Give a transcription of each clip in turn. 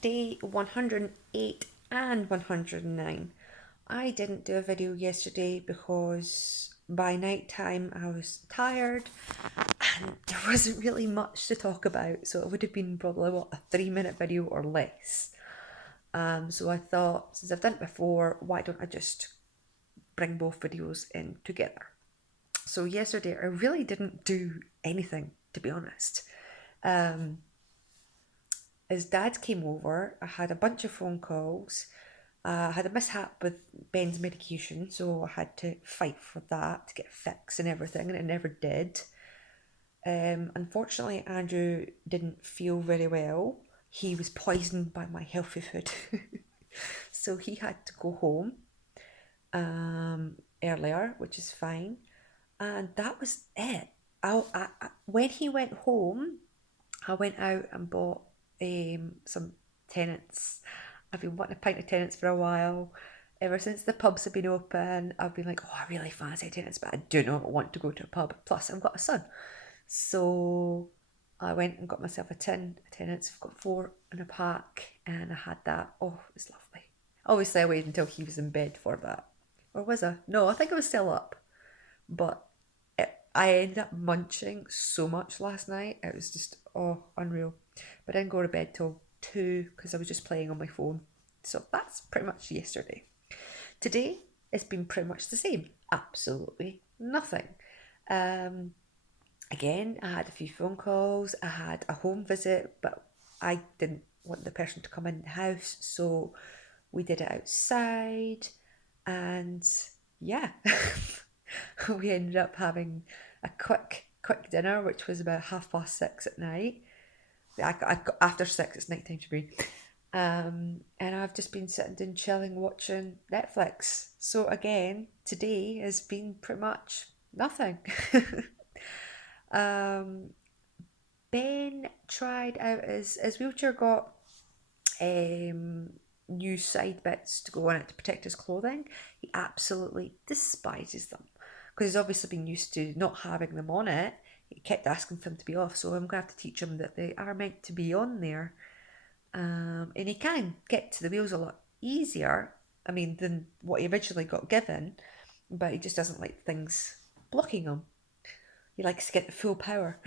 day 108 and 109. I didn't do a video yesterday because by night time I was tired and there wasn't really much to talk about, so it would have been probably a 3 minute video or less. So I thought, since I've done it before, why don't I just bring both videos in together? So yesterday I really didn't do anything, to be honest. Um, his dad came over. I had a bunch of phone calls. I had a mishap with Ben's medication, so I had to fight for that to get fixed and everything, and it never did. Unfortunately, Andrew didn't feel very well. He was poisoned by my healthy food, so he had to go home earlier, which is fine. And that was it. When he went home, I went out and bought some Tennent's. I've been wanting a pint of Tennent's for a while. Ever since the pubs have been open, I've been like, oh, I really fancy Tennent's, but I do not want to go to a pub. Plus, I've got a son. So I went and got myself a tin of Tennent's. I've got four in a pack, and I had that. Oh, it was lovely. Obviously, I waited until he was in bed for that. Or was I? No, I think I was still up. But I ended up munching so much last night. It was just, oh, unreal. But I didn't go to bed till 2 because I was just playing on my phone. So that's pretty much yesterday. Today, it's been pretty much the same. Absolutely nothing. Um, Again, I had a few phone calls. I had a home visit, but I didn't want the person to come in the house. So we did it outside. And yeah, we ended up having a quick dinner, which was about 6:30 at night. After 6, it's night time to me. And I've just been sitting down chilling, watching Netflix. So again, today has been pretty much nothing. um, Ben tried out his wheelchair got um, new side bits to go on it to protect his clothing. He absolutely despises them because he's obviously been used to not having them on it. He kept asking for them to be off, so I'm going to have to teach him that they are meant to be on there. And he can get to the wheels a lot easier, I mean, than what he originally got given, but he just doesn't like things blocking him. He likes to get the full power.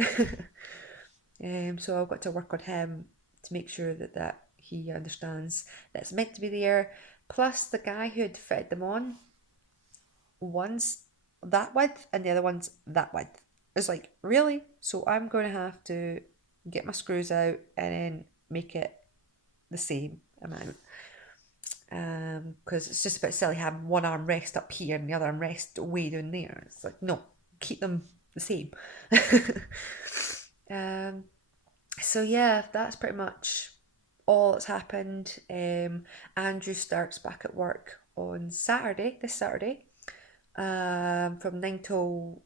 So I've got to work on him to make sure that he understands that it's meant to be there. Plus, the guy who had fitted them on, one's that width and the other one's that width. It's like, really? So I'm going to have to get my screws out and then make it the same amount. Because it's just a bit silly having one arm rest up here and the other arm rest way down there. It's like, no, keep them the same. um, so yeah, that's pretty much all that's happened. Andrew starts back at work on Saturday, this Saturday, from 9 till,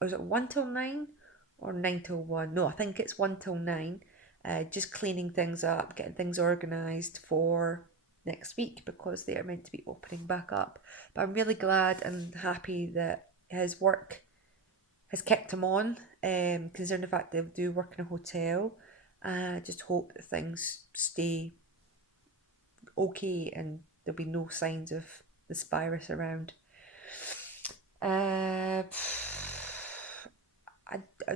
was it 1 till 9 or 9 till 1? No, I think it's 1 till 9. Just cleaning things up, getting things organised for next week because they are meant to be opening back up. But I'm really glad and happy that his work has kept him on, considering the fact they do work in a hotel. I just hope that things stay okay and there'll be no signs of this virus around. Uh,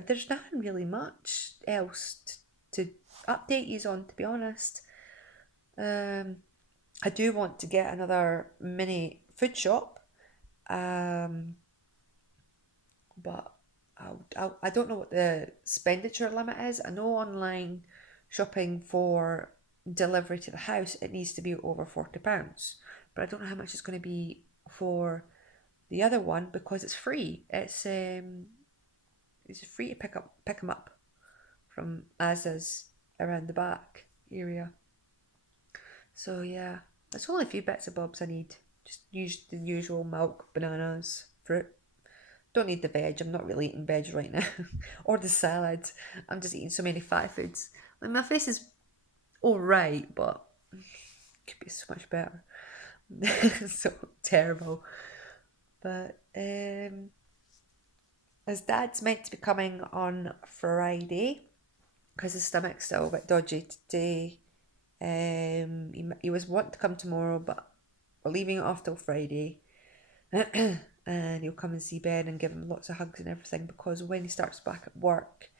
there's nothing really much else to update you on, to be honest. Um, I do want to get another mini food shop, um, but I don't know what the expenditure limit is. I know online shopping for delivery to the house it needs to be over £40, but I don't know how much it's going to be for the other one because it's free. It's free to pick them up from Asda's around the back area. So yeah, it's only a few bits of bobs I need. Just use the usual milk, bananas, fruit. Don't need the veg. I'm not really eating veg right now, or the salad. I'm just eating so many fat foods. Like my face is all right, but it could be so much better. So terrible. But his dad's meant to be coming on Friday because his stomach's still a bit dodgy today. He was wanting to come tomorrow, but we're leaving it off till Friday. And he'll come and see Ben and give him lots of hugs and everything, because when he starts back at work,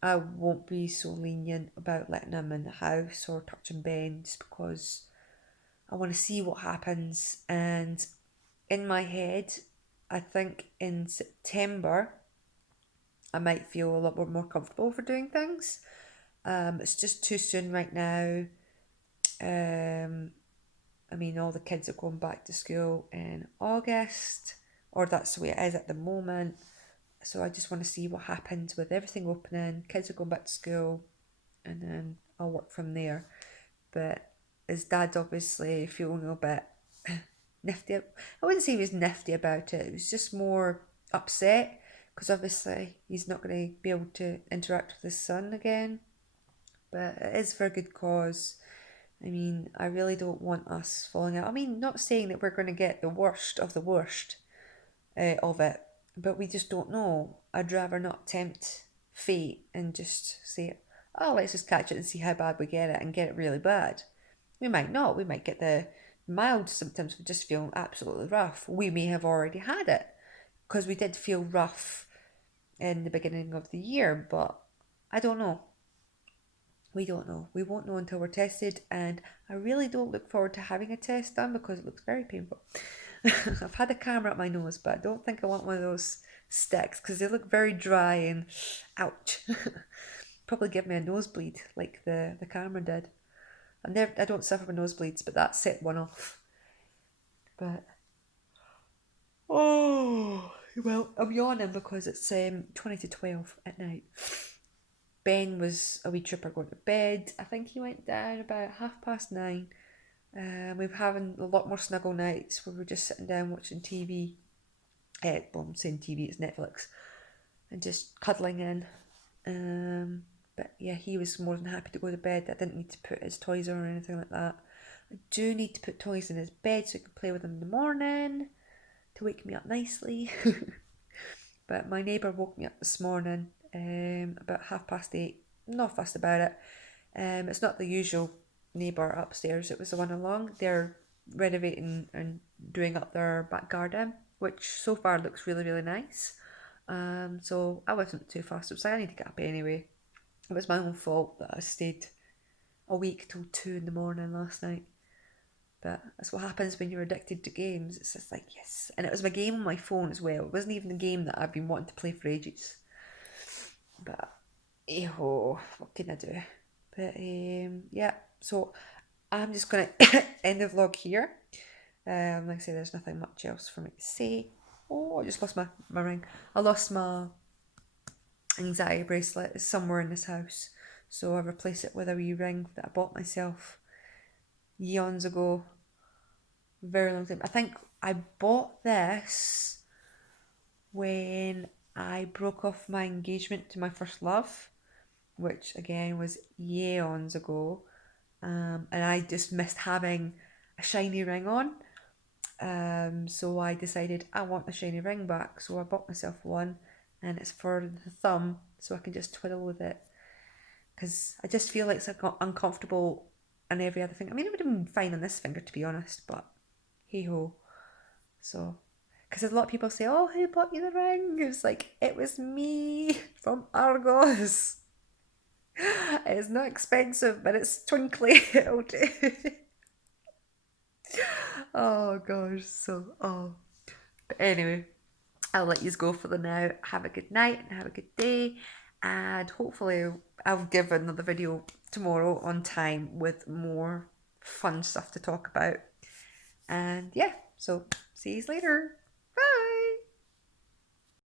I won't be so lenient about letting him in the house or touching Ben, just because I want to see what happens. And in my head, I think in September, I might feel a lot more comfortable for doing things. It's just too soon right now. I mean, all the kids are going back to school in August, or that's the way it is at the moment. So I just want to see what happens with everything opening. Kids are going back to school, and then I'll work from there. But his dad's obviously feeling a bit nifty. I wouldn't say he was nifty about it. It was just more upset, because obviously he's not going to be able to interact with his son again. But it is for a good cause. I mean, I really don't want us falling out. I mean, not saying that we're going to get the worst of the worst of it, but we just don't know. I'd rather not tempt fate and just say, oh, let's just catch it and see how bad we get it and get it really bad. We might not. We might get the mild symptoms of just feeling absolutely rough. We may have already had it, because we did feel rough in the beginning of the year, but I don't know. We don't know. We won't know until we're tested, and I really don't look forward to having a test done, because it looks very painful. I've had a camera up my nose, but I don't think I want one of those sticks, because they look very dry and ouch. Probably give me a nosebleed like the camera did. I don't suffer with nosebleeds, but that set one off. But oh well, I'm yawning because it's 20 to 12 at night. Ben was a wee trooper going to bed. I think he went down about 9:30. We're having a lot more snuggle nights where we're just sitting down watching TV. Well, I'm saying TV, it's Netflix, and just cuddling in. But yeah, he was more than happy to go to bed. I didn't need to put his toys on or anything like that. I do need to put toys in his bed so he can play with them in the morning to wake me up nicely. But my neighbour woke me up this morning about 8:30. Not fussed about it. It's not the usual neighbour upstairs. It was the one along. They're renovating and doing up their back garden, which so far looks really, really nice. So I wasn't too fussed. It was like, I need to get up anyway. It was my own fault that I stayed awake till 2 in the morning last night. But that's what happens when you're addicted to games. It's just like, yes. And it was my game on my phone as well. It wasn't even the game that I've been wanting to play for ages. But, what can I do? But, yeah. So, I'm just going to end the vlog here. Like I say, there's nothing much else for me to say. Oh, I just lost my ring. I lost my anxiety bracelet. It's somewhere in this house. So, I replaced it with a wee ring that I bought myself eons ago, very long time. I think I bought this when I broke off my engagement to my first love, which again was eons ago, and I just missed having a shiny ring on. So I decided I want a shiny ring back, so I bought myself one, and it's for the thumb, so I can just twiddle with it. Because I just feel like it's uncomfortable and every other thing. I mean, it would have been fine on this finger, to be honest, but hey ho. So, because a lot of people say, oh, who bought you the ring? It's like, it was me from Argos. It's not expensive, but it's twinkly. It'll do. Oh gosh, but anyway, I'll let you go for the now. Have a good night and have a good day, and hopefully I'll give another video tomorrow on time with more fun stuff to talk about. And yeah, so see you later.